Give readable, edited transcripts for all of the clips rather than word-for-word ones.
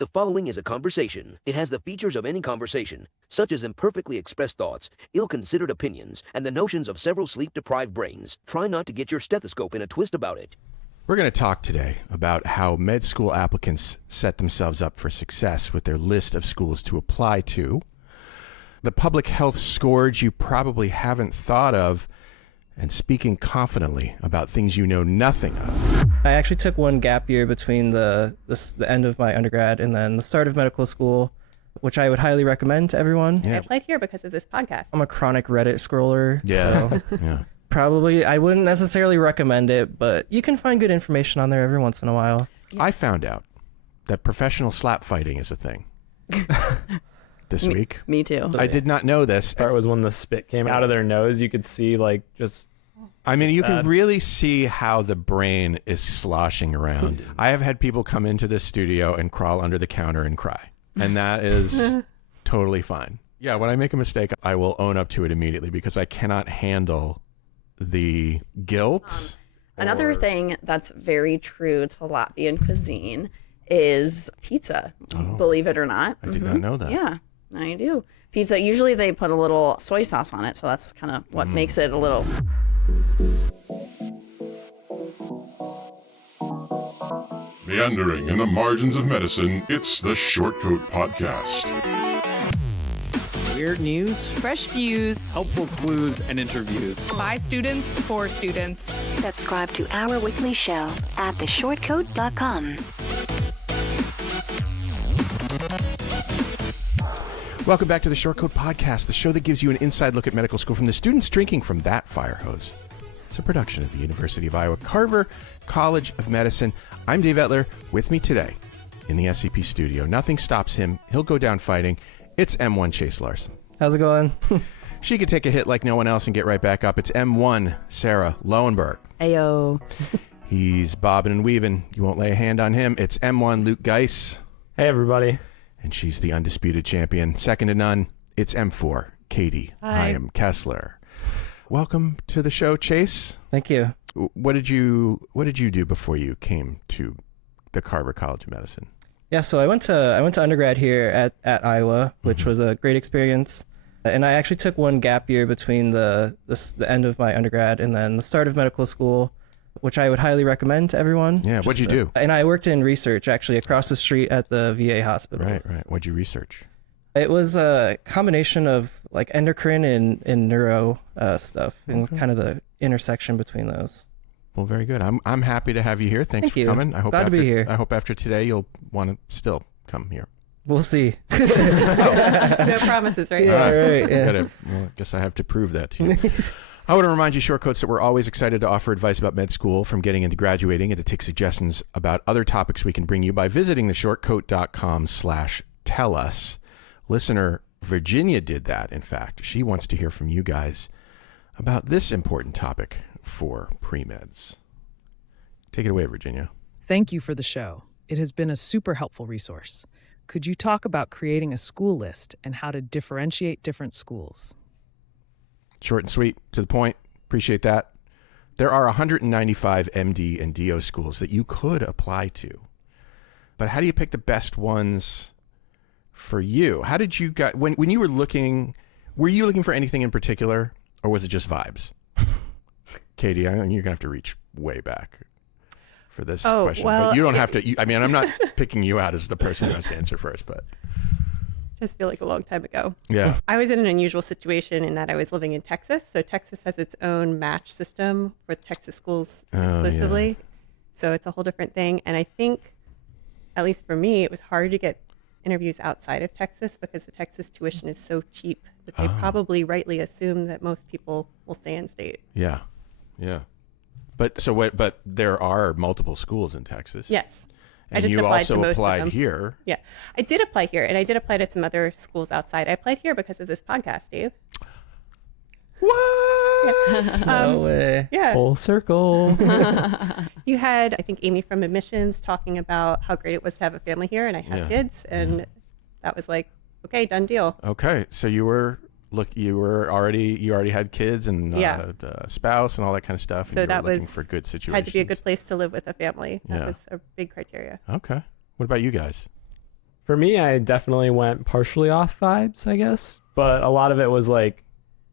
The following is a conversation. It has the features of any conversation, such as imperfectly expressed thoughts, ill-considered opinions, and the notions of several sleep-deprived brains. Try not to get your stethoscope in a twist about it. We're going to talk today about how med school applicants set themselves up for success with their list of schools to apply to, the public health scourge you probably haven't thought of, and speaking confidently about things you know nothing of. I actually took one gap year between the end of my undergrad and then the start of medical school, which I would highly recommend to everyone. I applied here because of this podcast. I'm a chronic Reddit scroller. Yeah. So Yeah. probably, I wouldn't necessarily recommend it, but you can find good information on there every once in a while. I found out that professional slap fighting is a thing this week. Me too. I did not know this. Part was when the spit came out of their nose. You could see I mean, you can really see how the brain is sloshing around. I have had people come into this studio and crawl under the counter and cry. And that is totally fine. Yeah, when I make a mistake, I will own up to it immediately because I cannot handle the guilt. Another thing that's very true to Latvian cuisine is pizza, believe it or not. I did not know that. Yeah, I do. Pizza, usually they put a little soy sauce on it, so that's kind of what makes it a little... Meandering in the margins of medicine, it's the Shortcoat Podcast. Weird news, fresh views, helpful clues, and interviews. by students, for students. Subscribe to our weekly show at theshortcoat.com. Welcome back to the Shortcoat Podcast, the show that gives you an inside look at medical school from the students drinking from that fire hose. It's a production of the University of Iowa Carver College of Medicine. I'm Dave Etler. With me today in the SCP studio. Nothing stops him. He'll go down fighting. It's M1 Chase Larson. How's it going? She could take a hit like no one else and get right back up. It's M1 Sarah Lowenberg. Ayo. He's bobbing and weaving. You won't lay a hand on him. It's M1 Luke Geis. Hey, everybody. And she's the undisputed champion. Second to none. It's M4 Katie. Hi. I am Kessler. Welcome to the show, Chase. Thank you. What did you do before you came to the Carver College of Medicine? Yeah, so I went to undergrad here at Iowa, which was a great experience. And I actually took one gap year between the end of my undergrad and then the start of medical school, which I would highly recommend to everyone. Yeah, what'd you do? And I worked in research actually across the street at the VA hospital. Right. What'd you research? It was a combination of like endocrine and neuro stuff and kind of the intersection between those. Well, very good. I'm happy to have you here. Thanks Thank for you. coming. I hope Glad to be here. I hope after today you'll want to still come here. We'll see. No promises, right? Yeah, right. Yeah. Well, I guess I have to prove that to you. I want to remind you, Shortcoats, that we're always excited to offer advice about med school, from getting into graduating, and to take suggestions about other topics we can bring you by visiting theshortcoat.com/tellus. Listener Virginia did that, in fact. She wants to hear from you guys about this important topic for pre-meds. Take it away, Virginia. Thank you for the show. It has been a super helpful resource. Could you talk about creating a school list and how to differentiate different schools? Short and sweet, to the point. Appreciate that. There are 195 MD and DO schools that you could apply to. But how do you pick the best ones for you? How did you get, when you were you looking for anything in particular, or was it just vibes? Katie, you're going to have to reach way back for this question. Well, but you don't have to. I'm not picking you out as the person who has to answer first, but. Just feel like a long time ago. Yeah. I was in an unusual situation in that I was living in Texas. So Texas has its own match system for Texas schools exclusively. So it's a whole different thing. And I think, at least for me, it was hard to get interviews outside of Texas because the Texas tuition is so cheap that they probably rightly assume that most people will stay in state. Yeah. But there are multiple schools in Texas. Yes. And I just you applied also to most applied of them. here. Yeah, I did apply here, and I did apply to some other schools outside. I applied here because of this podcast, Dave. What? No way. Yeah. Full circle. You had, I think, Amy from admissions talking about how great it was to have a family here, and I have kids, and that was like, okay, done deal. Okay, so you already had kids and a spouse and all that kind of stuff. So and you that were looking was for good situations. Had to be a good place to live with a family. That was a big criteria. Okay. What about you guys? For me, I definitely went partially off vibes, I guess. But a lot of it was like,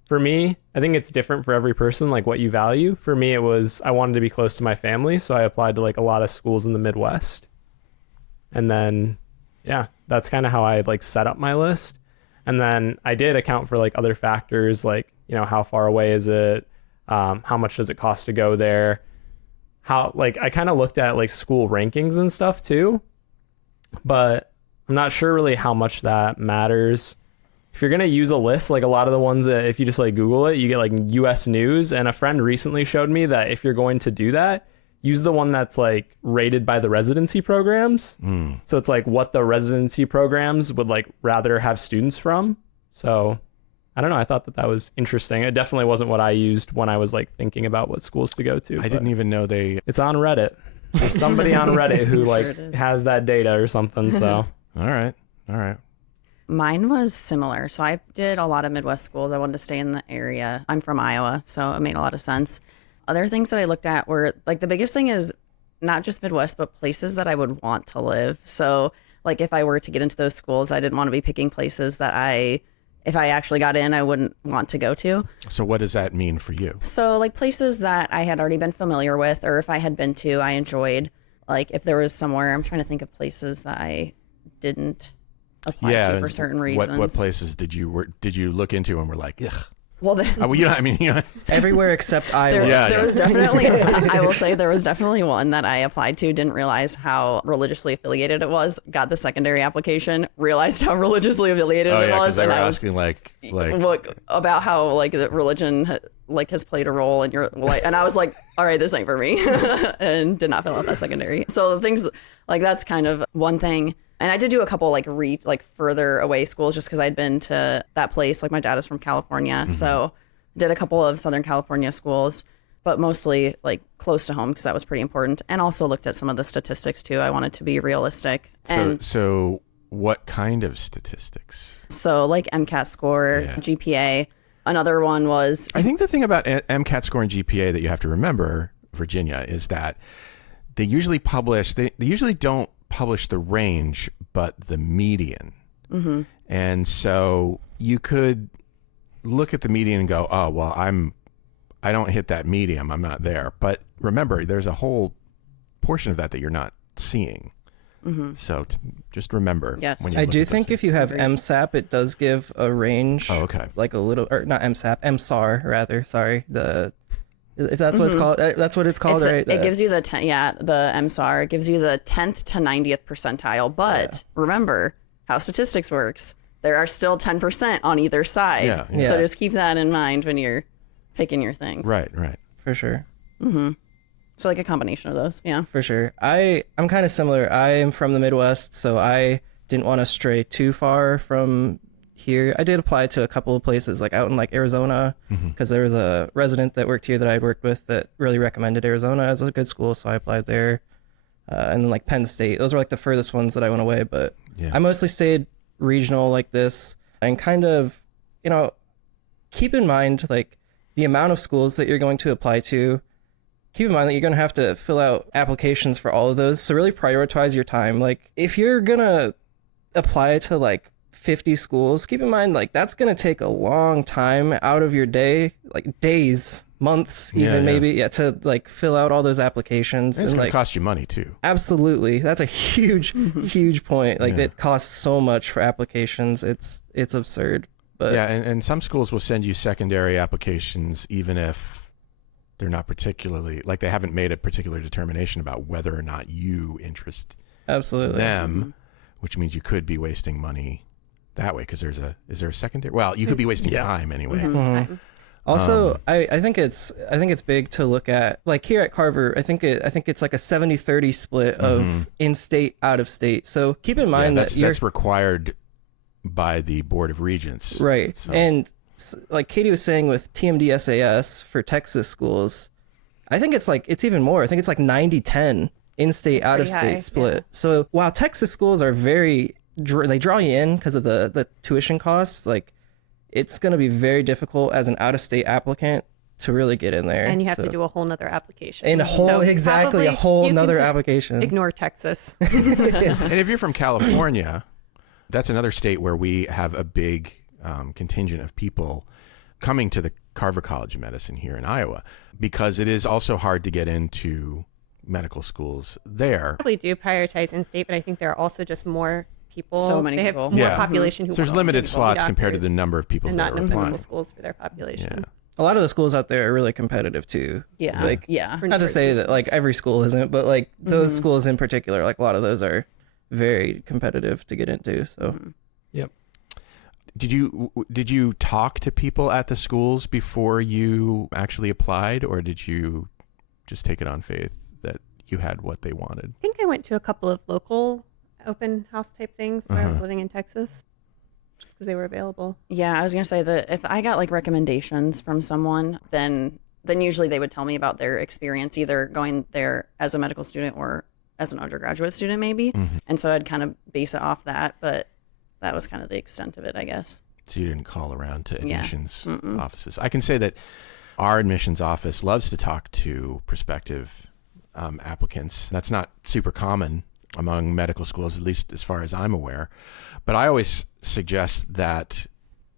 for me, I think it's different for every person, like what you value. For me, it was I wanted to be close to my family, so I applied to like a lot of schools in the Midwest. And then, yeah, that's kind of how I like set up my list. And then I did account for like other factors, like, you know, how far away is it? How much does it cost to go there? How, like, I kind of looked at like school rankings and stuff too, but I'm not sure really how much that matters. If you're going to use a list, like a lot of the ones that if you just like Google it, you get like US News. And a friend recently showed me that if you're going to do that, use the one that's like rated by the residency programs. So it's like what the residency programs would like rather have students from. So I don't know. I thought that was interesting. It definitely wasn't what I used when I was like thinking about what schools to go to. I didn't even know it's on Reddit. There's somebody on Reddit who like has that data or something. So all right. Mine was similar. So I did a lot of Midwest schools. I wanted to stay in the area. I'm from Iowa, so it made a lot of sense. Other things that I looked at were like the biggest thing is not just Midwest, but places that I would want to live. So like if I were to get into those schools, I didn't want to be picking places that if I actually got in, I wouldn't want to go to. So what does that mean for you? So like places that I had already been familiar with, or if I had been to, I enjoyed. Like if there was somewhere, I'm trying to think of places that I didn't apply to for certain reasons. What places did you look into and were like, ugh? Well, everywhere except Iowa. There was definitely, I will say there was definitely one that I applied to, didn't realize how religiously affiliated it was, got the secondary application, realized how religiously affiliated it was. And I was asking like about how like the religion like has played a role in your life. And I was like, all right, this ain't for me, and did not fill out that secondary. So things like that's kind of one thing. And I did do a couple like further away schools just because I'd been to that place. Like my dad is from California, so did a couple of Southern California schools, but mostly like close to home because that was pretty important. And also looked at some of the statistics too. I wanted to be realistic. So what kind of statistics? So like MCAT score, GPA. Another one was... I think the thing about MCAT score and GPA that you have to remember, Virginia, is that they usually they usually don't publish the range, but the median. And so you could look at the median and go, oh, well, I don't hit that median. I'm not there. But remember, there's a whole portion of that you're not seeing. So just remember. Yes. When you I do think if you have MSAP, it does give a range. Oh, okay. Like a little, or not MSAP, MSAR rather. Sorry. If that's what it's called, that's what it's called, right? It gives you the MSAR. It gives you the 10th to 90th percentile. But remember how statistics works. There are still 10% on either side. Yeah. So just keep that in mind when you're picking your things. Right. For sure. So like a combination of those. Yeah. For sure. I'm kind of similar. I am from the Midwest, so I didn't want to stray too far from here. I did apply to a couple of places like out in like Arizona because there was a resident that worked here that I worked with that really recommended Arizona as a good school, so I applied there. And then like Penn State, those were like the furthest ones that I went away, but I mostly stayed regional like this, and kind of, you know, keep in mind like the amount of schools that you're going to apply to. Keep in mind that you're going to have to fill out applications for all of those, so really prioritize your time. Like if you're gonna apply to like 50 schools, keep in mind like that's going to take a long time out of your day, like days, months, even maybe to like fill out all those applications. It's and going like to cost you money too. Absolutely. That's a huge point. Like it costs so much for applications. It's absurd. But and some schools will send you secondary applications even if they're not particularly, like they haven't made a particular determination about whether or not you interest them, which means you could be wasting money that way because is there a secondary? Well, you could be wasting time anyway. Also, I think it's big to look at like here at Carver. I think it's like a 70-30 split of in-state, out-of-state. So keep in mind that's required by the Board of Regents, right? So. And like Katie was saying with TMD SAS for Texas schools, I think it's even more. I think it's like 90-10 in-state, out-of-state split. Yeah. So while Texas schools are they draw you in because of the tuition costs, like it's going to be very difficult as an out-of-state applicant to really get in there. And you have to do a whole nother application. And a whole nother application. Ignore Texas. And if you're from California, That's another state where we have a big contingent of people coming to the Carver College of Medicine here in Iowa, because it is also hard to get into medical schools there. Probably do prioritize in-state, but I think there are also just more people. So many they have people. more population who So there's want limited to slots be compared to doctors the number of people and that not are enough applying. medical schools for their population. Yeah. A lot of the schools out there are really competitive too. Yeah. Like, yeah. not to say that like every school isn't, but like those schools in particular, like a lot of those are very competitive to get into. So, Yep. Did you talk to people at the schools before you actually applied, or did you just take it on faith that you had what they wanted? I think I went to a couple of local open house type things when I was living in Texas, just because they were available. Yeah, I was gonna say that if I got like recommendations from someone, then usually they would tell me about their experience, either going there as a medical student or as an undergraduate student, maybe. And so I'd kind of base it off that, but that was kind of the extent of it, I guess. So you didn't call around to admissions offices. I can say that our admissions office loves to talk to prospective applicants. That's not super common among medical schools, at least as far as I'm aware. But I always suggest that,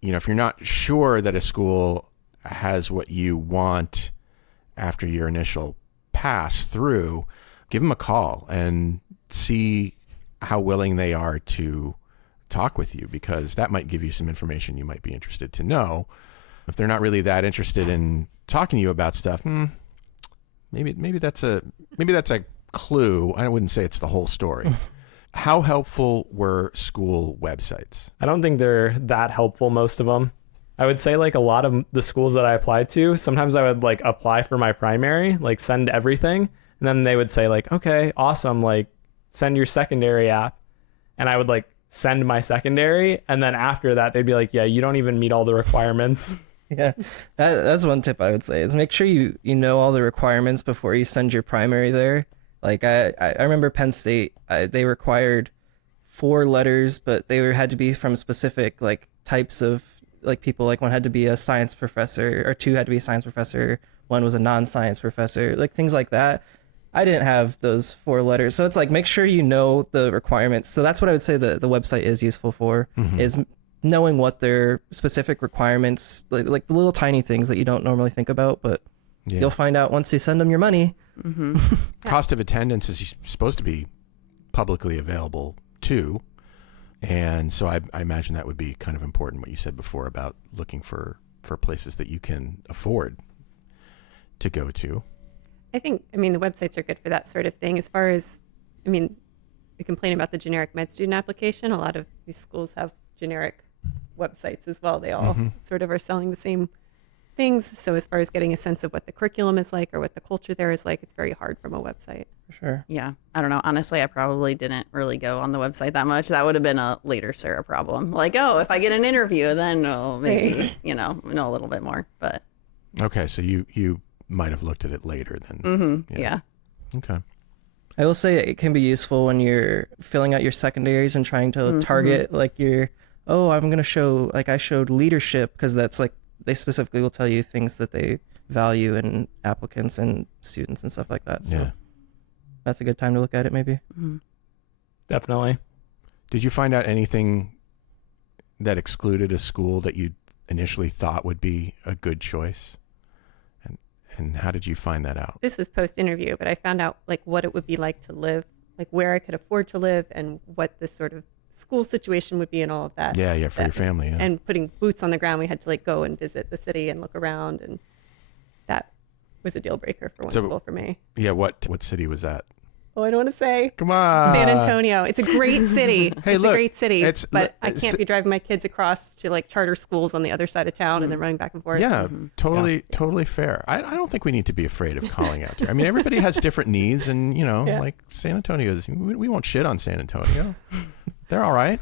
if you're not sure that a school has what you want after your initial pass through, give them a call and see how willing they are to talk with you, because that might give you some information you might be interested to know. If they're not really that interested in talking to you about stuff, maybe that's a clue. I wouldn't say it's the whole story. How helpful were school websites? I don't think they're that helpful, most of them. I would say like a lot of the schools that I applied to, sometimes I would like apply for my primary, like send everything, and then they would say like, okay, awesome, like send your secondary app. And I would like send my secondary, and then after that they'd be like, yeah, you don't even meet all the requirements. yeah, that's one tip I would say is make sure you know all the requirements before you send your primary there. Like I remember Penn State, they required 4 letters, but they had to be from specific like types of like people. Like one had to be a science professor, or 2 had to be a science professor. One was a non-science professor, like things like that. I didn't have those 4 letters. So it's like, make sure you know the requirements. So that's what I would say the website is useful for, is knowing what their specific requirements, like the little tiny things that you don't normally think about, but you'll find out once you send them your money. Cost of attendance is supposed to be publicly available too. And so I imagine that would be kind of important, what you said before about looking for places that you can afford to go to. I think, the websites are good for that sort of thing. As far as, we complain about the generic med student application. A lot of these schools have generic websites as well. They all sort of are selling the same things. So as far as getting a sense of what the curriculum is like or what the culture there is like, it's very hard from a website. For sure. Yeah. I don't know. Honestly, I probably didn't really go on the website that much. That would have been a later Sarah problem. Like, oh, if I get an interview, then maybe, know a little bit more. But okay, so you might have looked at it later then. Yeah. Okay. I will say it can be useful when you're filling out your secondaries and trying to target like I'm going to show, like I showed leadership, because that's like, they specifically will tell you things that they value in applicants and students and stuff like that. So that's a good time to look at it maybe. Definitely. Did you find out anything that excluded a school that you initially thought would be a good choice? And how did you find that out? This was post-interview, but I found out like what it would be like to live, like where I could afford to live and what this sort of school situation would be and all of that. Yeah, for your family. Yeah. And putting boots on the ground, we had to like go and visit the city and look around, and that was a deal breaker for one school for me. Yeah, what city was that? Oh, I don't want to say. Come on. San Antonio. It's a great city. Hey, it's look, a great city. But I it's- can't be driving my kids across to like charter schools on the other side of town and then running back and forth. Yeah, totally fair. I don't think we need to be afraid of calling out there. Everybody has different needs, and like San Antonio, we won't shit on San Antonio. They're all right.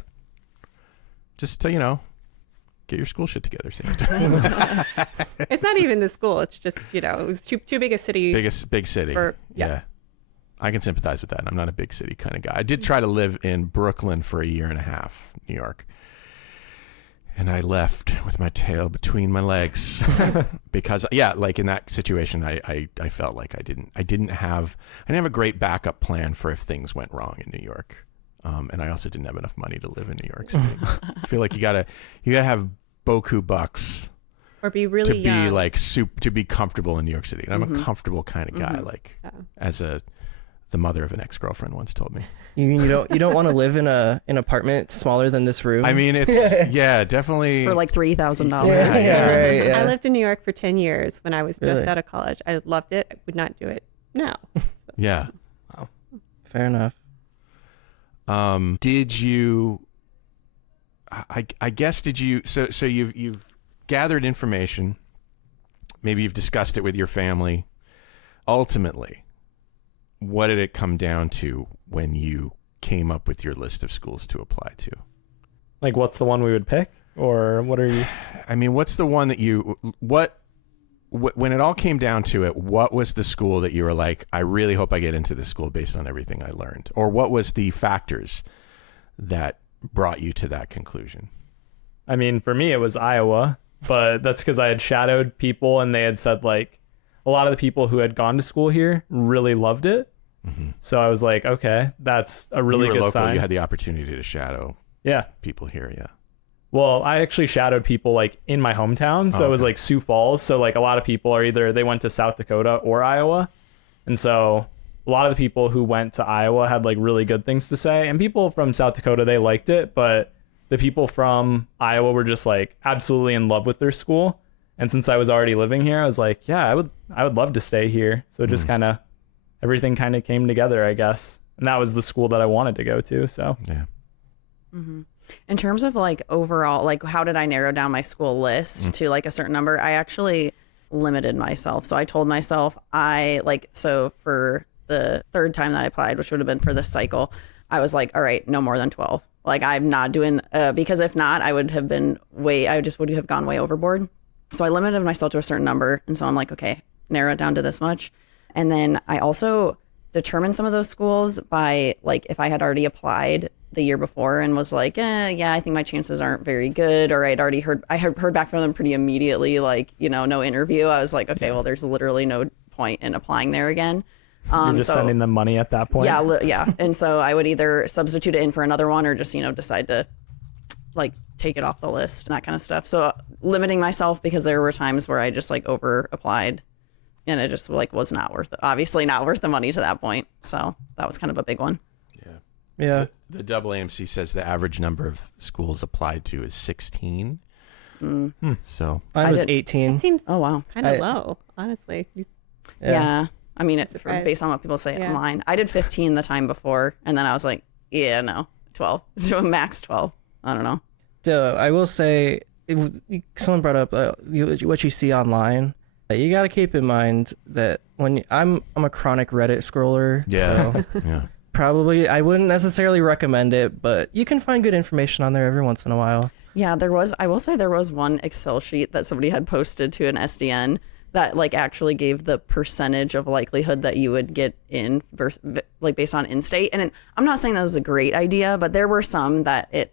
Just to, get your school shit together, San Antonio. It's not even the school. It's just, it was too big a city. Big city. Yeah. I can sympathize with that. I'm not a big city kind of guy. I did try to live in Brooklyn for a year and a half, New York. And I left with my tail between my legs because, like in that situation, I felt like I didn't have a great backup plan for if things went wrong in New York. And I also didn't have enough money to live in New York City. I feel like you gotta have boku bucks or be really to young. be like to be comfortable in New York City. And I'm a comfortable kind of guy, like as the mother of an ex-girlfriend once told me. You mean you don't want to live in an apartment smaller than this room? I mean, it's definitely For like $3,000. Right, yeah. I lived in New York for 10 years when I was just Really? out of college. I loved it. I would not do it now. Yeah. Wow. Fair enough. Did you? I guess did you? So you've gathered information. Maybe you've discussed it with your family. Ultimately, what did it come down to when you came up with your list of schools to apply to? Like, what's the one we would pick, or what are you? I mean, what's the one that you when it all came down to it, what was the school that you were like, I really hope I get into this school based on everything I learned? Or what was the factors that brought you to that conclusion? I mean, for me, it was Iowa, but that's because I had shadowed people and they had said, like, a lot of the people who had gone to school here really loved it. Mm-hmm. So I was like, okay, that's a really you were good local, sign. You had the opportunity to shadow people here, yeah. Well, I actually shadowed people like in my hometown. So it was like Sioux Falls. So like a lot of people are either they went to South Dakota or Iowa. And so a lot of the people who went to Iowa had like really good things to say. And people from South Dakota, they liked it. But the people from Iowa were just like absolutely in love with their school. And since I was already living here, I was like, yeah, I would love to stay here. So it just kind of everything kind of came together, I guess. And that was the school that I wanted to go to. So yeah. Mm-hmm. In terms of like overall, like how did I narrow down my school list to like a certain number? I actually limited myself. So I told myself so for the third time that I applied, which would have been for this cycle, I was like, all right, no more than 12. Like I'm not doing, because if not, I would have gone way overboard. So I limited myself to a certain number. And so I'm like, okay, narrow it down to this much. And then I also determined some of those schools by like, if I had already applied the year before and was like, yeah, I think my chances aren't very good. Or I had heard back from them pretty immediately, like, no interview. I was like, okay, well, there's literally no point in applying there again. you're just sending them money at that point. Yeah. And so I would either substitute it in for another one or just, decide to like take it off the list and that kind of stuff. So limiting myself because there were times where I just like over applied and it just like was obviously not worth the money to that point. So that was kind of a big one. Yeah. The AAMC says the average number of schools applied to is 16. So Mine was 18. It seems oh wow, kind of low, honestly. Yeah. I mean, it's Surprised. based on what people say online. I did 15 the time before, and then I was like, yeah, no, 12, so max 12. I don't know. I will say, someone brought up what you see online. You got to keep in mind that when I'm a chronic Reddit scroller. yeah, So yeah. probably I wouldn't necessarily recommend it, but you can find good information on there every once in a while. Yeah, I will say there was one Excel sheet that somebody had posted to an SDN that like actually gave the percentage of likelihood that you would get in versus, like based on in-state. And I'm not saying that was a great idea, but there were some that it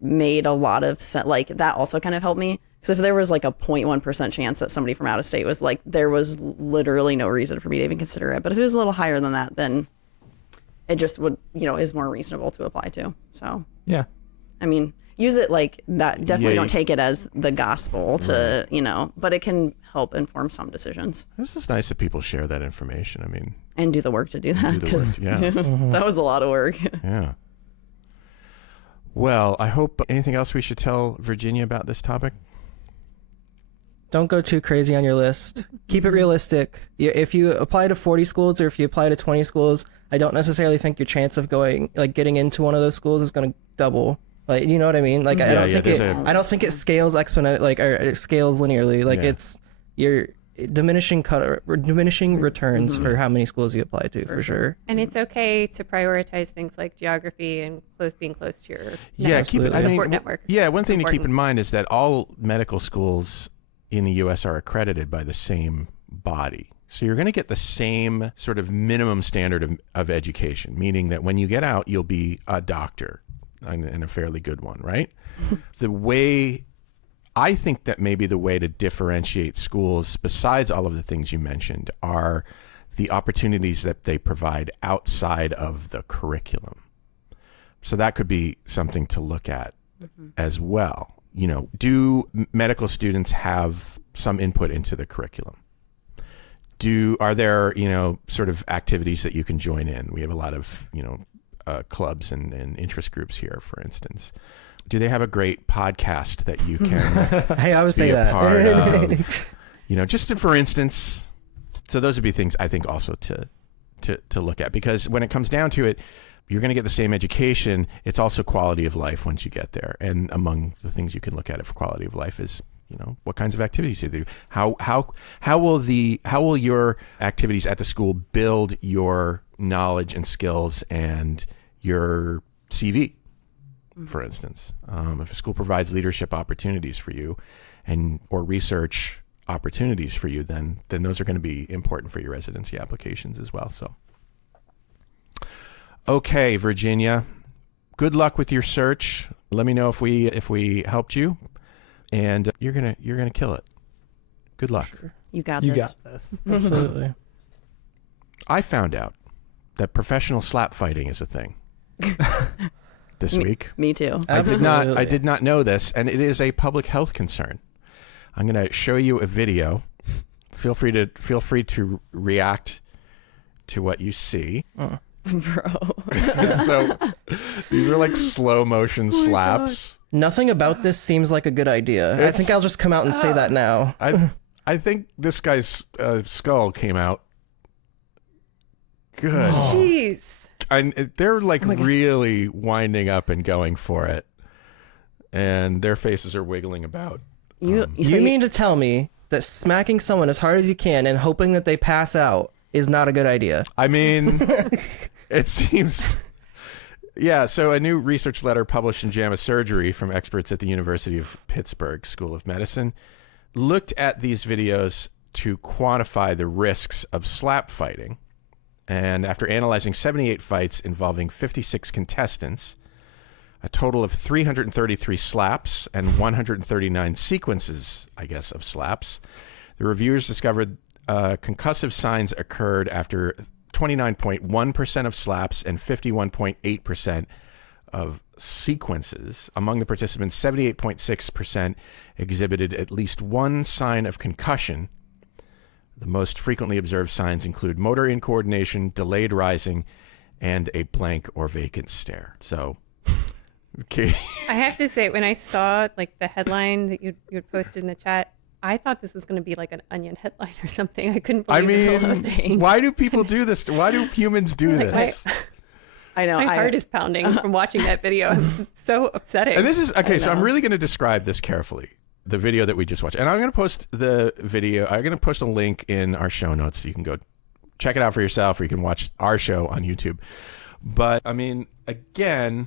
made a lot of sense. Like that also kind of helped me. Because if there was like a 0.1% chance that somebody from out of state was like, there was literally no reason for me to even consider it. But if it was a little higher than that, then it just would, is more reasonable to apply to. So, Yeah. I mean, use it like that. Definitely don't take it as the gospel to, but it can help inform some decisions. This is nice that people share that information. I mean, and do the work to do that. Do the work, yeah. That was a lot of work. Yeah. Well, I hope anything else we should tell Virginia about this topic? Don't go too crazy on your list. Keep it realistic. If you apply to 40 schools or if you apply to 20 schools, I don't necessarily think your chance of getting into one of those schools is going to double. Like, you know what I mean? Like, I don't think it scales or it scales linearly. Like, it's your diminishing returns for how many schools you apply to, for sure. And it's okay to prioritize things like geography and being close to your support network. Yeah, one thing to keep in mind is that all medical schools in the U.S. are accredited by the same body. So you're going to get the same sort of minimum standard of education, meaning that when you get out, you'll be a doctor and a fairly good one, right? I think that maybe the way to differentiate schools, besides all of the things you mentioned, are the opportunities that they provide outside of the curriculum. So that could be something to look at as well. You know, do medical students have some input into the curriculum? Are there, you know, sort of activities that you can join in? We have a lot of, you know, clubs and interest groups here, for instance. Do they have a great podcast that you can Hey, I would say that. part of? You know, just for instance. So those would be things I think also to look at, because when it comes down to it, you're going to get the same education. It's also quality of life once you get there. And among the things you can look at it for quality of life is, you know, what kinds of activities do they do? How will your activities at the school build your knowledge and skills and your CV, for instance? If a school provides leadership opportunities for you or research opportunities for you, then those are going to be important for your residency applications as well. So, okay, Virginia, good luck with your search. Let me know if we helped you. And you're gonna kill it. Good luck. Sure. You got this. Absolutely. I found out that professional slap fighting is a thing this week. Me too. I did not know this, and it is a public health concern. I'm gonna show you a video. Feel free to react to what you see. Bro. So these are like slow motion slaps. Nothing about this seems like a good idea. I think I'll just come out and say that now. I think this guy's skull came out good. Jeez. And they're like really winding up and going for it, and their faces are wiggling about. You mean to tell me that smacking someone as hard as you can and hoping that they pass out is not a good idea? I mean, it seems. Yeah, so a new research letter published in JAMA Surgery from experts at the University of Pittsburgh School of Medicine looked at these videos to quantify the risks of slap fighting. And after analyzing 78 fights involving 56 contestants, a total of 333 slaps and 139 sequences, I guess, of slaps, the reviewers discovered concussive signs occurred after 29.1% of slaps and 51.8% of sequences. Among the participants, 78.6% exhibited at least one sign of concussion. The most frequently observed signs include motor incoordination, delayed rising, and a blank or vacant stare. So, okay. I have to say, when I saw like the headline that you'd posted in the chat, I thought this was going to be like an Onion headline or something. I couldn't believe this was a thing. Why do people do this? Why do humans do this? I know. My heart is pounding from watching that video. It's so upsetting. And this is, okay, so I'm really going to describe this carefully, the video that we just watched. And I'm going to post the video. I'm going to post a link in our show notes so you can go check it out for yourself, or you can watch our show on YouTube. But, I mean, again,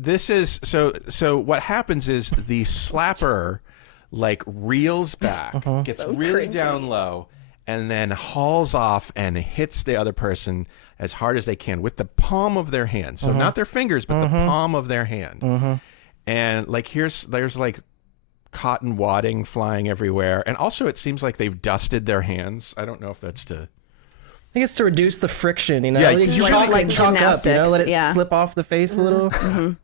this is so what happens is the slapper like reels back, gets so really cringy, down low, and then hauls off and hits the other person as hard as they can with the palm of their hand. So not their fingers, but the palm of their hand. And like there's like cotton wadding flying everywhere. And also it seems like they've dusted their hands. I don't know if that's to... I think it's to reduce the friction, you know? Yeah, you chalk up, you know? Let it slip off the face a little.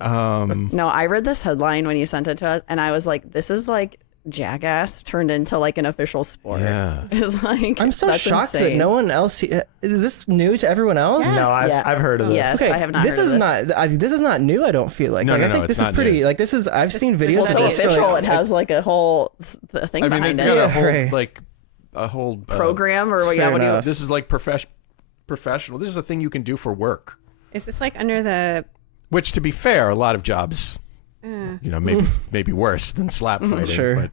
No, I read this headline when you sent it to us, and I was like, this is like Jackass turned into like an official sport. Yeah. It's like, I'm so shocked insane. that no one else... Is this new to everyone else? No, I've heard of this. Yes, okay, I have not this heard is of not this is not new. I don't feel like. No, I no, think this is not pretty. new. Like this is. I've seen videos Well, of so this. official. It has like a whole thing I mean, behind they've it. got a whole Right. like a whole Program or fair what do you? enough. This is like professional. This is a thing you can do for work. Is this like under the... Which, to be fair, a lot of jobs, you know, maybe worse than slap fighting. Sure. But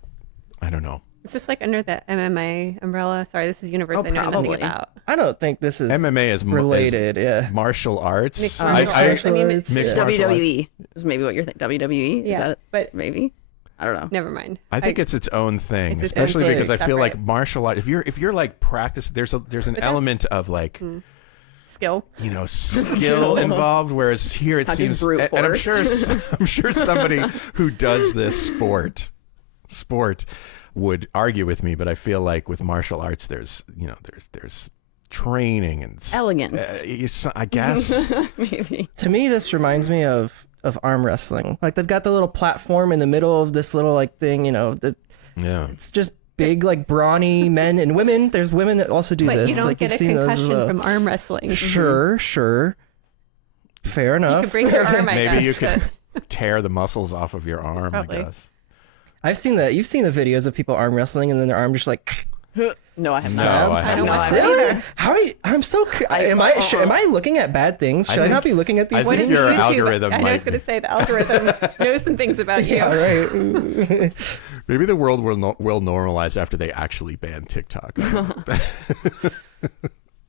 I don't know. Is this like under the MMA umbrella? Sorry, this is universe I know nothing probably. about. I don't think this is MMA is related. Yeah. martial arts. Mixed I mean, mixed it's martial arts. WWE is maybe what you're thinking. WWE is Yeah, that? but Maybe I don't know. never mind. I think it's its own thing, It's its own especially thing, because I feel like separate. martial art. If you're like practice, there's an element of like skill. you know skill involved. Whereas here it Not just seems, brute and I'm force. sure somebody who does this sport would argue with me, but I feel like with martial arts, there's training and elegance. I guess. Maybe. To me, this reminds me of arm wrestling. Like they've got the little platform in the middle of this little like thing, you know, that it's just big, like brawny men and women. There's women that also do this. You don't like, get a you've seen those as concussion well. from arm wrestling. Sure. Fair enough. You could break your arm, I Maybe guess, you could tear the muscles off of your arm, Probably. I guess. I've seen that. You've seen the videos of people arm wrestling and then their arm just like No, I have No, not. I don't No, watch I that haven't. either. How are you, I'm so. Am I looking at bad things? Should I not be looking at these I think things? your YouTube? algorithm I might was going to say the algorithm knows some things about you. Yeah, right. Maybe the world will normalize after they actually ban TikTok.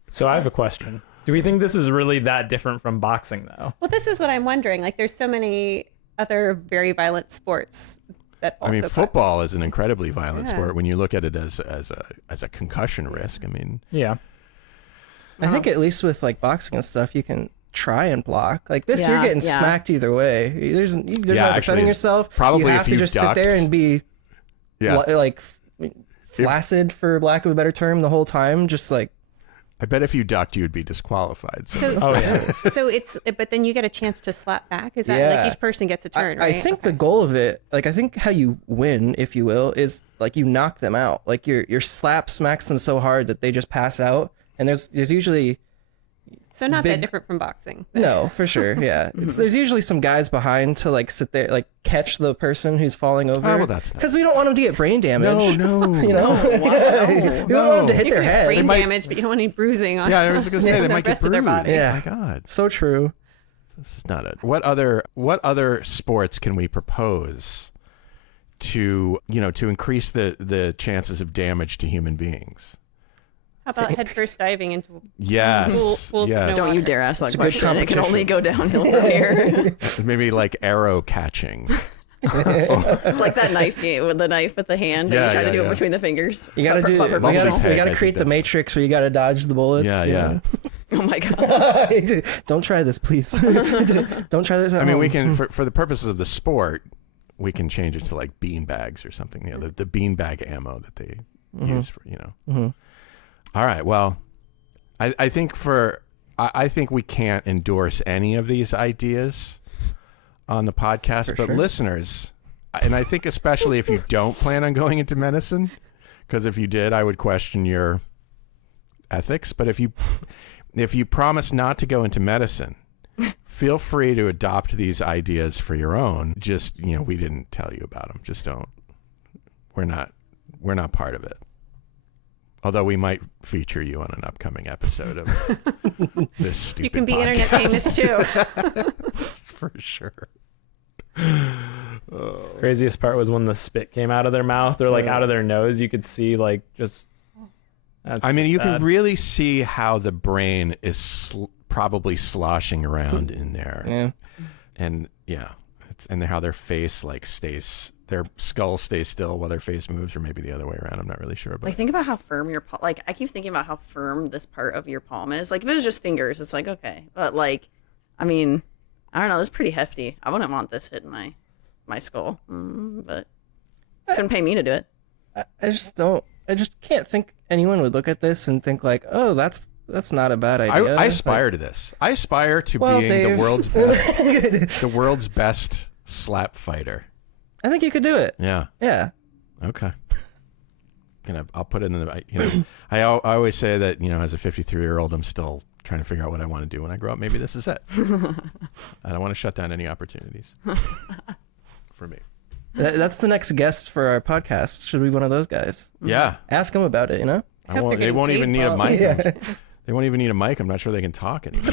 So I have a question. Do we think this is really that different from boxing, though? Well, this is what I'm wondering. Like, there's so many other very violent sports that also I mean, cause- football is an incredibly violent Yeah. sport when you look at it as a concussion risk. I mean, Yeah. I think at least with like boxing and stuff, you can try and block. Like this, you're Yeah, getting yeah. smacked either way. There's no actually, defending yourself. probably you have if to you just ducked- sit there and be like flaccid, for lack of a better term, the whole time. Just like I bet if you ducked, you'd be disqualified. So. So, Oh, yeah. so but then you get a chance to slap back. Is that Yeah. like each person gets a turn, I right? think the goal of it, like I think how you win, if you will, is like you knock them out. Like your slap smacks them so hard that they just pass out. And there's usually so not big- that different from boxing. no, for sure, yeah. There's usually some guys behind to like sit there, like catch the person who's falling over. Oh, well, that's nice. because we don't want them to get brain damage. No. You know, we don't want them to hit You their can get head. brain might- damage, but you don't want any bruising on. Yeah, I was going to say they the might get rest of their bruised. body. Yeah. Oh my God. So true. This is not it. What other sports can we propose to increase the chances of damage to human beings? How about head first diving into Yes. pools yes. of Don't you dare ask that It's a good question. It can only competition. go downhill from here. Maybe like arrow catching. It's like that knife game with the knife with the hand. Yeah, and you try yeah, to do yeah. it between the fingers. You gotta But do. for We professional. gotta I create think the that's- matrix where you gotta dodge the bullets. Yeah, you yeah. know? Oh my God. Don't try this, please. Don't try this. At I mean, home. we can for the purposes of the sport, we can change it to like bean bags or something. You know, the bean bag ammo that they use for All right. Well, I think I think we can't endorse any of these ideas on the podcast, For but sure. listeners, and I think especially if you don't plan on going into medicine, because if you did, I would question your ethics. But if you promise not to go into medicine, feel free to adopt these ideas for your own. Just, we didn't tell you about them. Just don't. We're not part of it. Although we might feature you on an upcoming episode of this stupid You can be podcast. internet famous too. For sure. Craziest part was when the spit came out of their mouth or like out of their nose. You could see like just. That's I mean, you bad. can really see how the brain is probably sloshing around in there. Yeah. And and how their face their skull stays still while their face moves, or maybe the other way around. I'm not really sure. But Like, think about how firm your palm. Like, I keep thinking about how firm this part of your palm is. Like, if it was just fingers, it's like okay, but like, I mean, I don't know. It's pretty hefty. I wouldn't want this hitting my skull, but couldn't pay me to do it. I just don't. I just can't think anyone would look at this and think like, oh, that's not a bad idea. I aspire to this. I aspire to Well, being Dave. the world's best, the world's best slap fighter. I think you could do it. Yeah. Yeah. Okay. I'll put it in the. I always say that as a 53-year-old, I'm still trying to figure out what I want to do when I grow up. Maybe this is it. I don't want to shut down any opportunities for me. That's the next guest for our podcast. Should be one of those guys. Yeah. Ask them about it. You know. I won't, they won't even need a mic. Yeah. They won't even need a mic. I'm not sure they can talk anymore.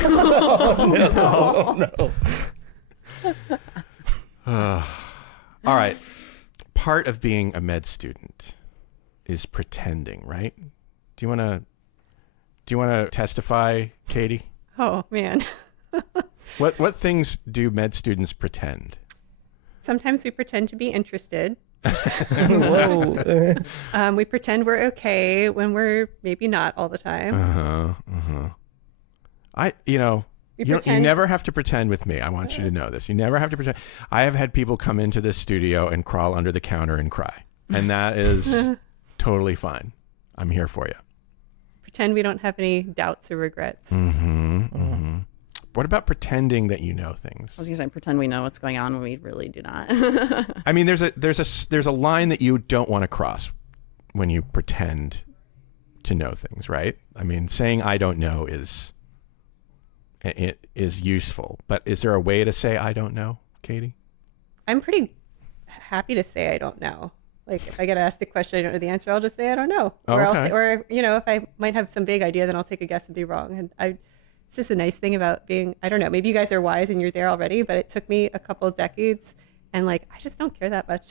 No. All right. Part of being a med student is pretending, right? Do you want to testify, Katie? Oh man. What things do med students pretend? Sometimes we pretend to be interested. Whoa. We pretend we're okay when we're maybe not all the time. You pretend- never have to pretend with me. I want you to know this. You never have to pretend. I have had people come into this studio and crawl under the counter and cry. And that is totally fine. I'm here for you. pretend we don't have any doubts or regrets. What about pretending that you know things? I was gonna say pretend we know what's going on when we really do not. I mean, there's a line that you don't want to cross when you pretend to know things, right? I mean, saying I don't know is useful, but is there a way to say I don't know, Katie? I'm pretty happy to say I don't know. Like if I get asked a question I don't know the answer, I'll just say I don't know. Oh, okay. Or if I might have some vague idea, then I'll take a guess and be wrong. And it's just a nice thing about being, I don't know, maybe you guys are wise and you're there already, but it took me a couple of decades and like I just don't care that much.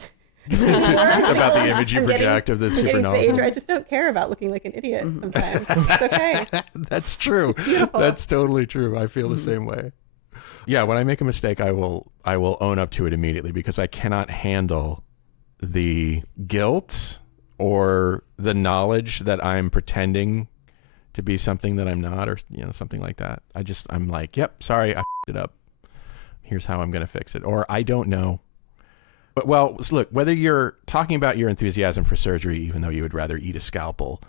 About the image you project of the super I'm getting to the knowledge. age where I just don't care about looking like an idiot sometimes. It's okay. That's true. That's totally true. I feel the same way. Yeah, when I make a mistake, I will own up to it immediately because I cannot handle the guilt or the knowledge that I'm pretending to be something that I'm not, or something like that. I'm like, yep, sorry, I f***ed it up. Here's how I'm going to fix it. Or I don't know. But well, look, whether you're talking about your enthusiasm for surgery, even though you would rather eat a scalpel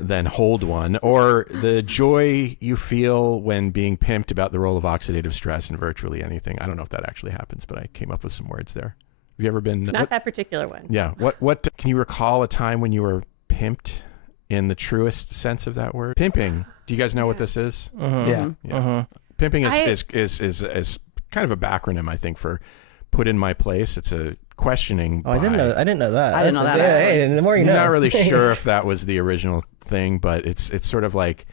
than hold one, or the joy you feel when being pimped about the role of oxidative stress in virtually anything. I don't know if that actually happens, but I came up with some words there. Have you ever been? Not that particular one. Yeah. What can you recall a time when you were pimped in the truest sense of that word? Pimping. Do you guys know what this is? Yeah. Pimping is kind of a backronym, I think, for put in my place. It's a questioning. I didn't know that. I didn't know that. Hey, the more you know. I'm not really sure if that was the original thing, but it's sort of like,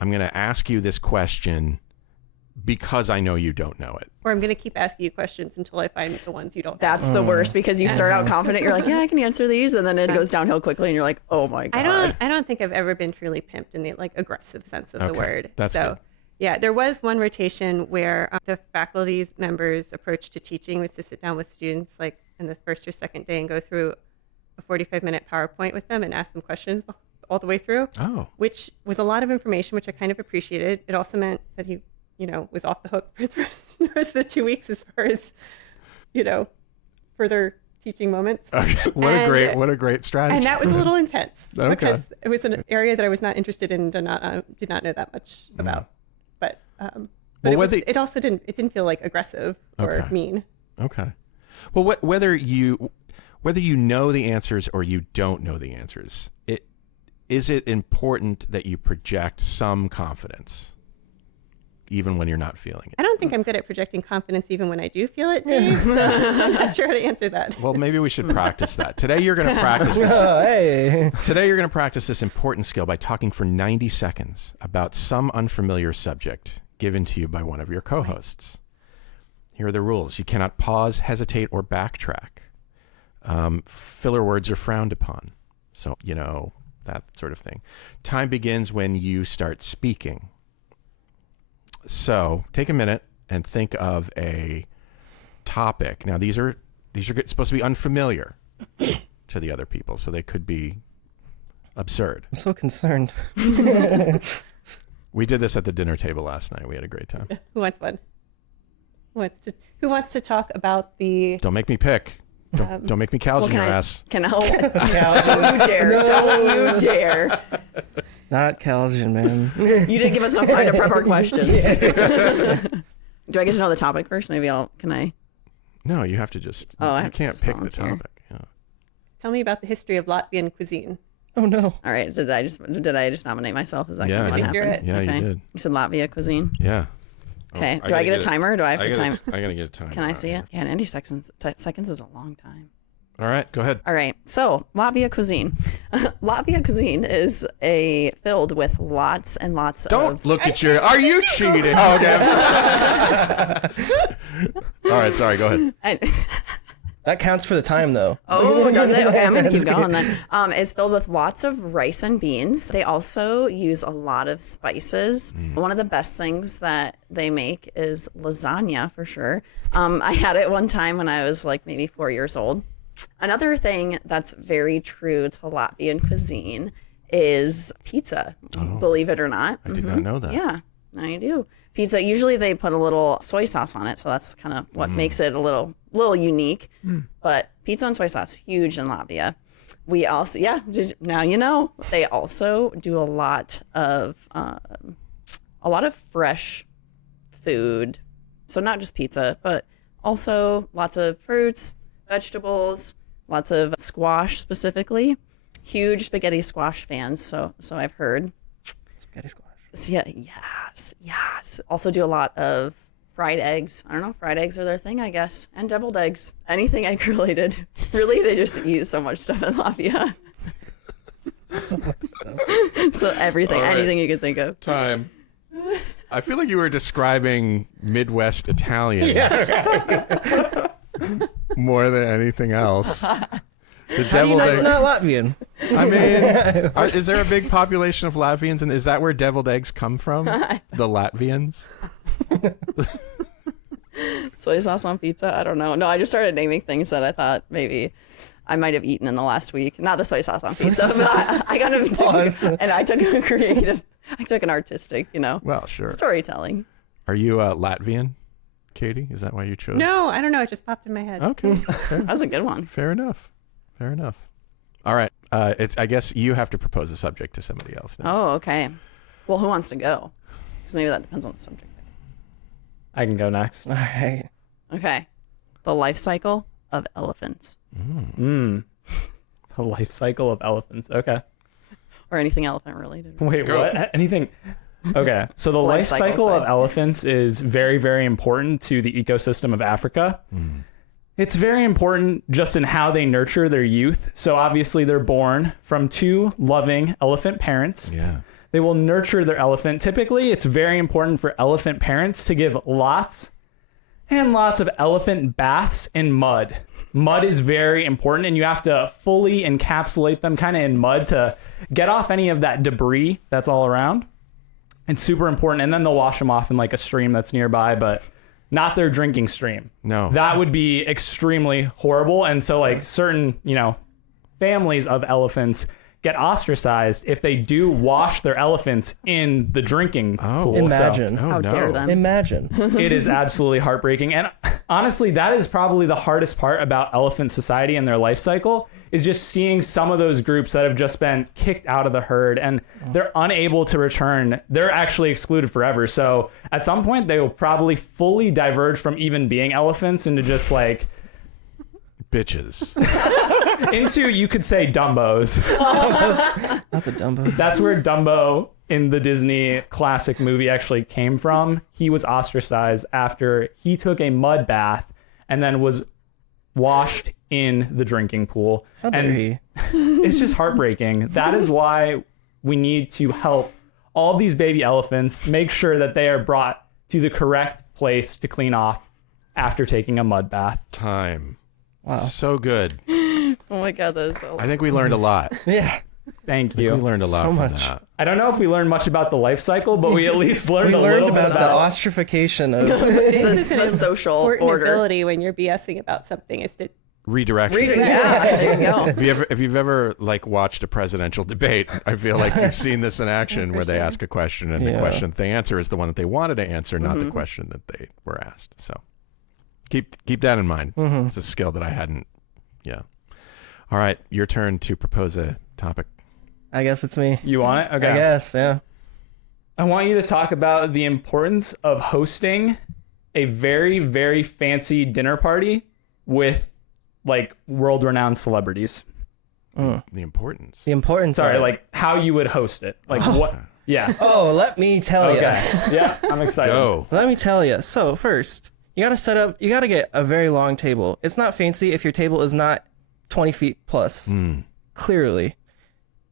I'm going to ask you this question because I know you don't know it. Or I'm going to keep asking you questions until I find the ones you don't know. That's the worst because you start out confident. You're like, yeah, I can answer these. And then it goes downhill quickly and you're like, oh my God. I don't think I've ever been truly pimped in the like aggressive sense of the word. That's so good. Yeah, there was one rotation where the faculty members' approach to teaching was to sit down with students like in the first or second day and go through a 45-minute PowerPoint with them and ask them questions all the way through, which was a lot of information, which I kind of appreciated. It also meant that he, was off the hook for the rest of the 2 weeks as far as, further teaching moments. Okay. What a great strategy. And that was a little intense because Okay. it was an area that I was not interested in and did not know that much about. But it also didn't feel like aggressive or mean. Okay. Well, whether you know the answers or you don't know the answers, is it important that you project some confidence, even when you're not feeling it? I don't think I'm good at projecting confidence even when I do feel it, Dave. So I'm not sure how to answer that. Well, maybe we should practice that. Today you're going to practice this. Today you're going to practice this important skill by talking for 90 seconds about some unfamiliar subject given to you by one of your co-hosts. Here are the rules. You cannot pause, hesitate, or backtrack. Filler words are frowned upon. So, that sort of thing. Time begins when you start speaking. So take a minute and think of a topic. Now, these are supposed to be unfamiliar to the other people, so they could be absurd. I'm so concerned. We did this at the dinner table last night. We had a great time. Who wants one? Who wants to talk about the... Don't make me pick. Don't make me cows in your ass. Don't you dare. Don't you dare. Not Calgin, man. You didn't give us enough time to prep our questions. Do I get to know the topic first? Can I? No, you have to just, I you can't pick the topic. Yeah. Tell me about the history of Latvian cuisine. Oh, no. All right. Did I just nominate myself? Is that Yeah, what I happened? you're it. Yeah, Okay. you did. You said Latvia cuisine? Yeah. Okay. Oh, Do I get a timer or do I have to time? I got to get a timer. Can I see it? Yeah, 90 seconds is a long time. All right, go ahead. All right. So, Latvia cuisine. Latvia cuisine is filled with lots and lots Don't look at your... Are you cheating? Oh, okay. All right, sorry, go ahead. That counts for the time, though. Oh, does it? Okay, I'm going to keep going then. It's filled with lots of rice and beans. They also use a lot of spices. One of the best things that they make is lasagna, for sure. I had it one time when I was like maybe 4 years old. Another thing that's very true to Latvian cuisine is pizza, believe it or not. I did not know that. Yeah, now you do. pizza. Usually they put a little soy sauce on it, so that's kind of what makes it a little unique. But pizza and soy sauce, huge in Latvia. We also, now you know, they also do a lot of fresh food. So not just pizza, but also lots of fruits, vegetables, lots of squash specifically. Huge spaghetti squash fans, so I've heard. Spaghetti squash. Yeah, yes. Also do a lot of fried eggs. I don't know, fried eggs are their thing, I guess. And deviled eggs. Anything egg related. Really, they just eat so much stuff in Latvia. So much stuff. So everything, All right. anything you could think of. Time. I feel like you were describing Midwest Italian more than anything else. The deviled That's egg. not Latvian. I mean, is there a big population of Latvians, and is that where deviled eggs come from? The Latvians? Soy sauce on pizza? I don't know. No, I just started naming things that I thought maybe I might have eaten in the last week. Not the soy sauce on pizza, but I kind of I took a creative, I took an artistic, Well, sure. storytelling. Are you Latvian, Katie? Is that why you chose? No, I don't know. It just popped in my head. Okay. That was a good one. Fair enough. All right. I guess you have to propose a subject to somebody else now. Oh, okay. Well, who wants to go? Because maybe that depends on the subject. I can go next. All right. Okay. The life cycle of elephants. The life cycle of elephants. Okay. Or anything elephant related. Wait, what? Anything? Okay. So the life cycle of elephants is very, very important to the ecosystem of Africa. It's very important just in how they nurture their youth. So obviously they're born from two loving elephant parents. Yeah. They will nurture their elephant. Typically, it's very important for elephant parents to give lots and lots of elephant baths in mud. Mud is very important, and you have to fully encapsulate them kind of in mud to get off any of that debris that's all around. It's super important. And then they'll wash them off in like a stream that's nearby, but not their drinking stream. No. That would be extremely horrible. And so like certain, families of elephants get ostracized if they do wash their elephants in the drinking pool. Imagine. Oh, How no. dare them? Imagine. It is absolutely heartbreaking. And honestly, that is probably the hardest part about elephant society and their life cycle, is just seeing some of those groups that have just been kicked out of the herd and they're unable to return. They're actually excluded forever. So at some point, they will probably fully diverge from even being elephants into just like Bitches. into, you could say, Dumbos. Not the Dumbo. That's where Dumbo in the Disney classic movie actually came from. He was ostracized after he took a mud bath and then was washed in the drinking pool. How dare he? It's just heartbreaking. That is why we need to help all these baby elephants make sure that they are brought to the correct place to clean off after taking a mud bath. Time. Wow. So good. Oh my God, that is so... I think we learned a lot. Yeah. Thank We you. learned a lot So from much. that. I don't know if we learned much about the life cycle, but we at least learned We a learned little bit about the about ostrification of This is an the social important order. ability when you're BSing about something is to Redirection. Yeah, there you go. If you've ever like watched a presidential debate, I feel like you've seen this in action where they ask a question and the question that they answer is the one that they wanted to answer, not the question that they were asked. So keep that in mind. It's a skill that I hadn't. Yeah. All right, your turn to propose a topic. I guess it's me. You want it? Okay. I guess, yeah. I want you to talk about the importance of hosting a very, very fancy dinner party with like world-renowned celebrities. The importance. The importance Sorry, of it. like how you would host it. Like what? Yeah. Oh, let me tell you. Okay. Yeah, I'm excited. Go. Let me tell you. So first, you got to get a very long table. It's not fancy if your table is not 20 feet plus. Clearly.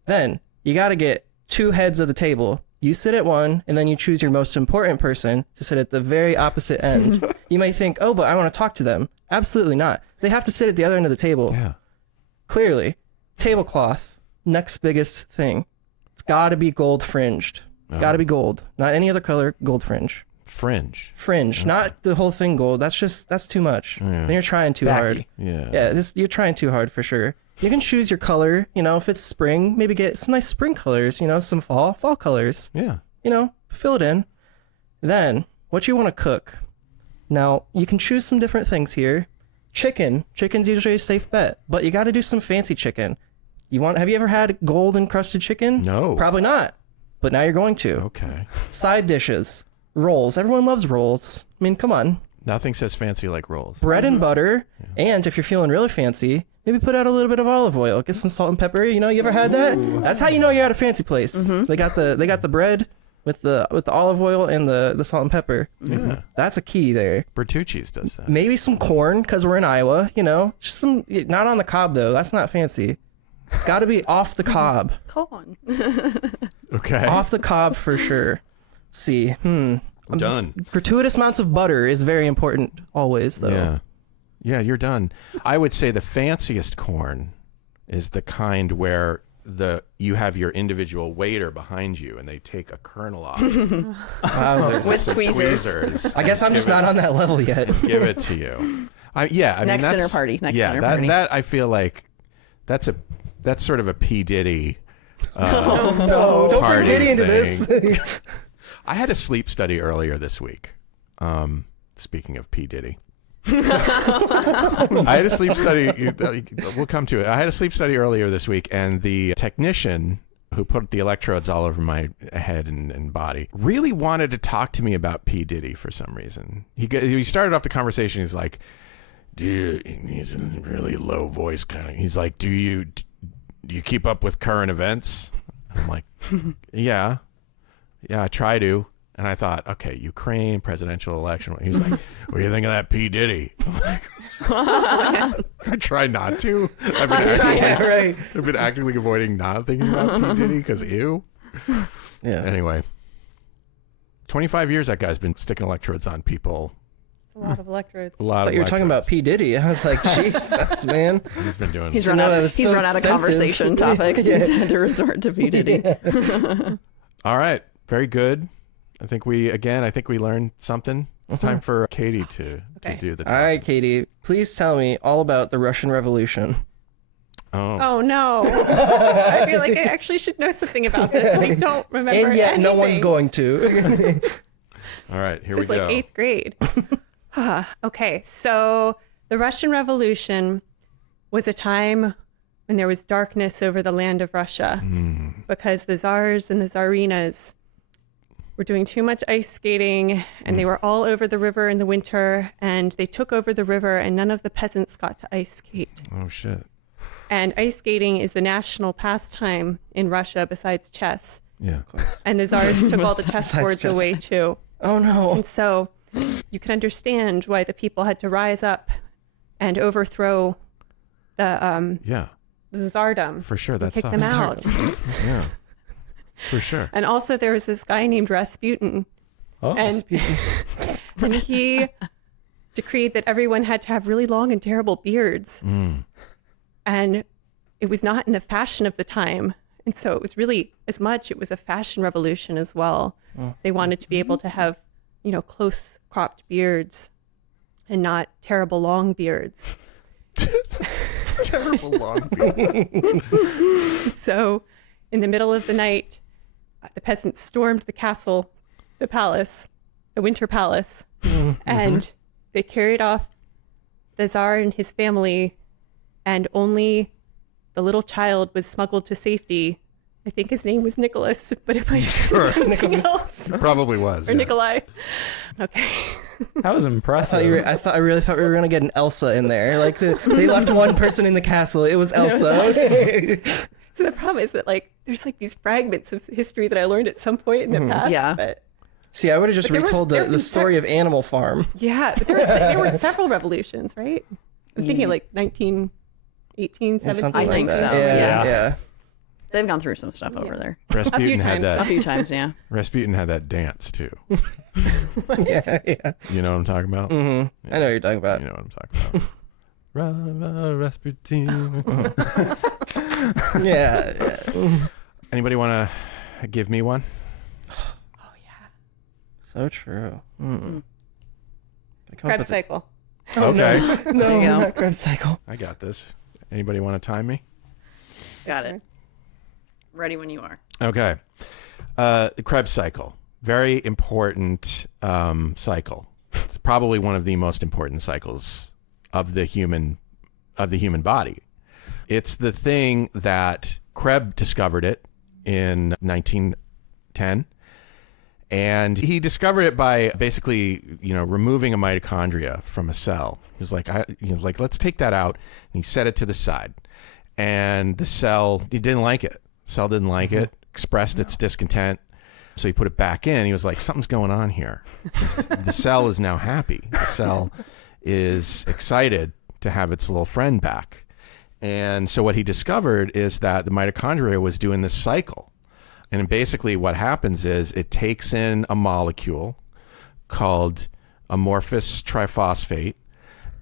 Then you got to get two heads of the table. You sit at one, and then you choose your most important person to sit at the very opposite end. You might think, oh, but I want to talk to them. Absolutely not. They have to sit at the other end of the table. Yeah. Clearly. Tablecloth. Next biggest thing. It's got to be gold fringed. Got to be gold. Not any other color, gold fringe. Fringe. Not the whole thing gold. That's too much. Then you're trying too hard. Yeah. You're trying too hard for sure. You can choose your color, if it's spring, maybe get some nice spring colors, some fall colors. Yeah. Fill it in. Then what you want to cook. Now, you can choose some different things here. Chicken's usually a safe bet, but you got to do some fancy chicken. Have you ever had gold encrusted chicken? No. Probably not, but now you're going to. Okay. Side dishes, rolls. Everyone loves rolls. I mean, come on. Nothing says fancy like rolls. Bread and butter, and if you're feeling really fancy, maybe put out a little bit of olive oil. Get some salt and pepper. You ever had that? That's how you know you're at a fancy place. They got the bread with the olive oil and the salt and pepper. Yeah. That's a key there. Bertucci's does that. Maybe some corn, because we're in Iowa, just some, not on the cob though. That's not fancy. It's got to be off the cob. Corn. Okay. Off the cob for sure. Let's see. Done. Gratuitous amounts of butter is very important always though. Yeah. Yeah, you're done. I would say the fanciest corn is the kind where you have your individual waiter behind you and they take a kernel off. Wowzers. With tweezers. I guess I'm just not on that level yet. Give it to you. Next dinner party. That I feel like that's sort of a P. Diddy Don't bring Diddy into this. I had a sleep study earlier this week. Speaking of P. Diddy. I had a sleep study. We'll come to it. I had a sleep study earlier this week, and the technician who put the electrodes all over my head and body really wanted to talk to me about P. Diddy for some reason. He started off the conversation. He's like, he's in a really low voice kind of. He's like, do you keep up with current events? I'm like, yeah, I try to. And I thought, okay, Ukraine, presidential election. He was like, what do you think of that P. Diddy? I try not to. I've been actively avoiding not thinking about P. Diddy because ew. Yeah. Anyway, 25 years that guy's been sticking electrodes on people. A lot of electrodes. But you're talking about P. Diddy. I was like, Jesus, man. He's been doing. He's run out of conversation topics. He's had to resort to P. Diddy. All right. Very good. I think we learned something. It's time for Katie to do the topic. All right, Katie, please tell me all about the Russian Revolution. Oh no. I feel like I actually should know something about this, and I don't remember And yet anything. no one's going to. All right, here This we is go. like 8th grade. Okay, so the Russian Revolution was a time when there was darkness over the land of Russia because the czars and the czarinas were doing too much ice skating, and they were all over the river in the winter, and they took over the river, and none of the peasants got to ice skate. Oh, shit. And ice skating is the national pastime in Russia besides chess. Yeah. And the czars took all the chessboards away too. Oh, no. And so you can understand why the people had to rise up and overthrow the czardom. For sure. That's kick them out. Yeah. For sure. And also there was this guy named Rasputin. Oh. And he decreed that everyone had to have really long and terrible beards. And it was not in the fashion of the time. And so it was really, it was a fashion revolution as well. They wanted to be able to have, close cropped beards and not terrible long beards. Terrible long beards. So in the middle of the night, the peasants stormed the castle, the palace, the Winter Palace, and they carried off the Tsar and his family, and only the little child was smuggled to safety. I think his name was Nicholas, but it might have been something else. It probably was. Or Nikolai. Okay. That was impressive. I really thought we were gonna get an Elsa in there. Like they left one person in the castle. It was Elsa. So the problem is that there's these fragments of history that I learned at some point in the past. Yeah. But See, I would have just retold the story of Animal Farm. yeah, but there were several revolutions, right? I'm thinking 1918, 17. Something I think like so. that. Yeah. They've gone through some stuff over there. Rasputin had A that. few times, yeah. Rasputin had that dance too. Yeah. You know what I'm talking about? Mm-hmm. I know what you're talking about. You know what I'm talking about. Rasputin. Yeah. Anybody want to give me one? Oh yeah. So true. Krebs cycle. Okay. No, you go. not Krebs cycle. I got this. Anybody want to time me? Got it. Ready when you are. Okay. The Krebs cycle. Very important cycle. It's probably one of the most important cycles of the human body. It's the thing that Krebs discovered it in 1910. And he discovered it by basically, removing a mitochondria from a cell. He was like, let's take that out. And he set it to the side. And the cell, he didn't like it. Cell didn't like it, expressed its discontent. So he put it back in. He was like, something's going on here. The cell is now happy. The cell is excited to have its little friend back. And so what he discovered is that the mitochondria was doing this cycle. And basically what happens is it takes in a molecule called amorphous triphosphate,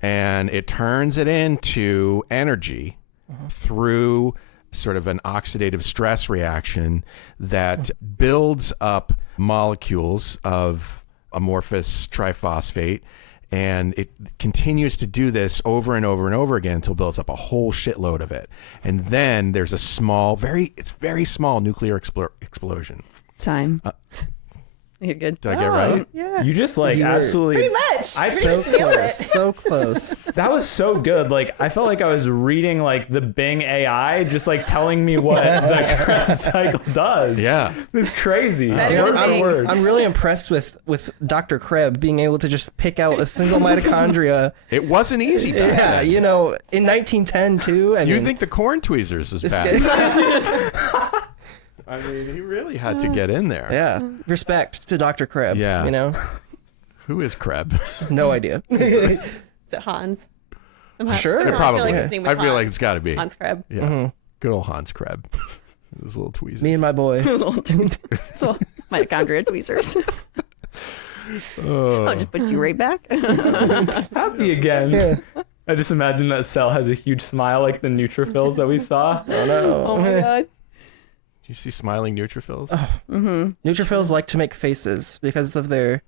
and it turns it into energy through sort of an oxidative stress reaction that builds up molecules of amorphous triphosphate. And it continues to do this over and over and over again until it builds up a whole shitload of it. And then there's a small, it's very small nuclear explosion. Time. You're good. Did I get it right? Yeah. You just absolutely Pretty much. So close. That was so good. I felt like I was reading the Bing AI, just telling me what the Krebs cycle does. Yeah. It's crazy. I'm really impressed with Dr. Krebs being able to just pick out a single mitochondria. It wasn't easy back then. In 1910 too. You think the corn tweezers was bad? I mean, he really had to get in there. Yeah. Respect to Dr. Krebs. Yeah. Who is Krebs? No idea. Is it Hans? Somehow, Sure. somehow Probably. I feel like his name was I feel like it's got to be. Hans Krebs. Yeah. Good old Hans Krebs. Those little tweezers. Me and my boy. So mitochondria tweezers. I'll just put you right back. Happy again. Yeah. I just imagine that cell has a huge smile like the neutrophils that we saw. Oh no. Oh my god. Do you see smiling neutrophils? Neutrophils like to make faces because of their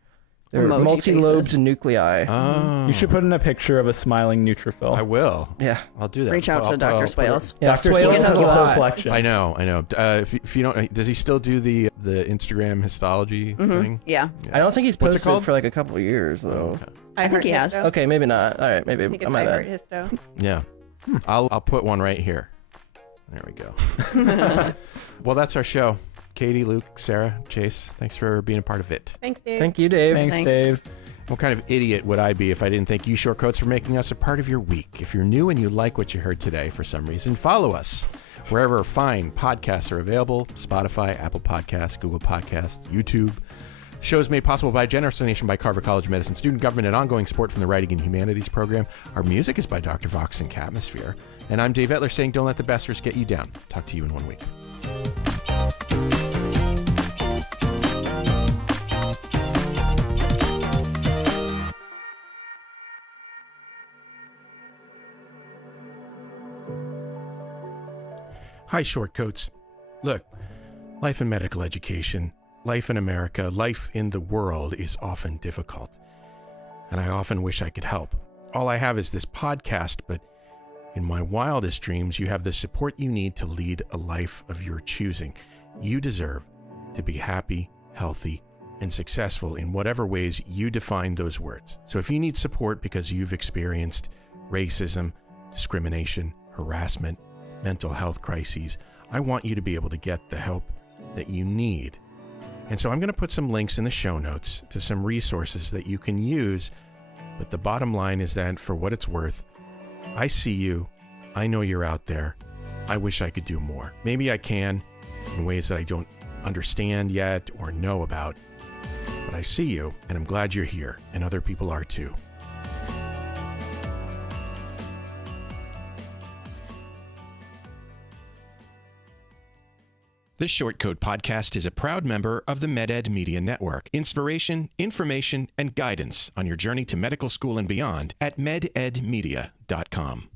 Emoji multi-lobed faces. nuclei. Oh. You should put in a picture of a smiling neutrophil. I will. Yeah. I'll do that. Reach out to Dr. Swales. Yeah, Dr. Swales Swales has has a a whole lot. collection. I know. If you don't, does he still do the Instagram histology thing? Yeah. I don't think he's What's it posted called? for a couple of years though. Okay. I think he has. Okay, maybe not. All right, maybe I think it's I'm my I bad. Histo. Yeah. I'll put one right here. There we go. Well, that's our show. Katie, Luke, Sarah, Chase, thanks for being a part of it. Thanks, Dave. Thank you, Dave. Thanks, Thanks. Dave. What kind of idiot would I be if I didn't thank you, Shortcoats, for making us a part of your week? If you're new and you like what you heard today for some reason, follow us wherever fine podcasts are available: Spotify, Apple Podcasts, Google Podcasts, YouTube. Shows made possible by a generous donation by Carver College of Medicine student government and ongoing support from the Writing and Humanities program. Our music is by Dr. Vox and Catmosphere. And I'm Dave Etler saying, don't let the besters get you down. Talk to you in 1 week. Hi, Shortcoats. Look, life in medical education, life in America, life in the world is often difficult. And I often wish I could help. All I have is this podcast, but in my wildest dreams, you have the support you need to lead a life of your choosing. You deserve to be happy, healthy, and successful in whatever ways you define those words. So if you need support because you've experienced racism, discrimination, harassment, mental health crises, I want you to be able to get the help that you need. And so I'm going to put some links in the show notes to some resources that you can use. But the bottom line is that for what it's worth, I see you. I know you're out there. I wish I could do more. Maybe I can in ways that I don't understand yet or know about. But I see you, and I'm glad you're here, and other people are too. This Shortcode podcast is a proud member of the MedEd Media Network. Inspiration, information, and guidance on your journey to medical school and beyond at mededmedia.com.